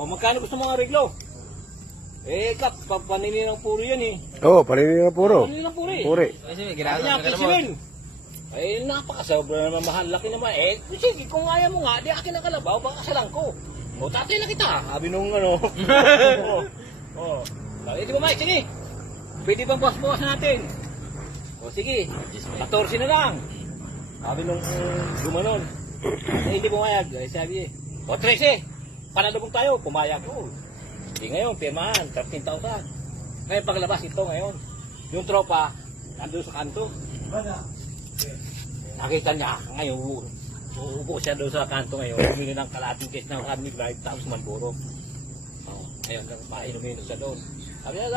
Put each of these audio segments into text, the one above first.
O, magkano gusto mo ng reglo? Eh, Kap, paninin ng puro yan eh. Oo, paninin na puro. Paninin ng puro eh. Puri. Kasi Kaya ginagawa niya, ng kalabaw. kisirin. Eh, napakasobra naman mahal. Laki naman. Eh, sige, kung ayaw mo nga, di akin ang kalabaw, baka kasalan ko. O, tatay na kita. Sabi nung ano. O, sabi, di ba, Mike, sige. Pwede bang bukas-bukas natin? O, sige. 14 na lang. Sabi nung gumanon. Eh, hindi pumayag. Eh, sabi, o, 13. Panalabong tayo. Pumayag ko. Hindi ngayon, pirmahan. 13,000. Ngayon, paglabas ito ngayon. Yung tropa, nandun sa kanto. Nakita niya, ngayon, uupo siya doon sa kanto ngayon. Bumili ng kalating case ng Honey Drive, tapos Malboro. Oh, ngayon, mainom-inom siya doon. Sabi niya,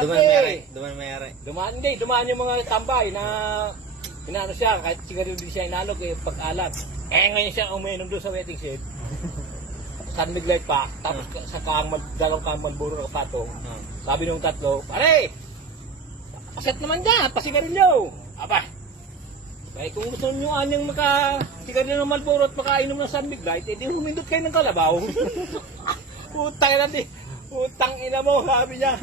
dumaan yung mga tambay na inaano siya, kahit sigarilyo din siya inalog, eh, pag-alat. Eh, ngayon siya uminom doon sa waiting shed. San Miguel pa, tapos sa dalawang kang Malboro na kapatong. Sabi nung tatlo, pare, paset naman dyan, pasigarilyo. Aba, kaya kung gusto nyo anyang makasigarilyo ng Malboro at makainom ng San Miguel, eh di humindot kayo ng kalabaw. Utang ina mo, sabi niya.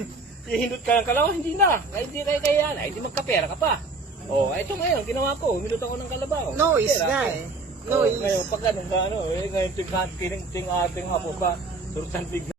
Ihindot ka ng kalabaw, hindi na. Ay, hindi kayo kaya na, hindi magkapera ka pa. Oh, ito ngayon, ginawa ko, humindot ako ng kalabaw. Noise nga eh. Noise. Ngayon, pag ganun, ngayon, ting ating hapo pa, surutan bigla.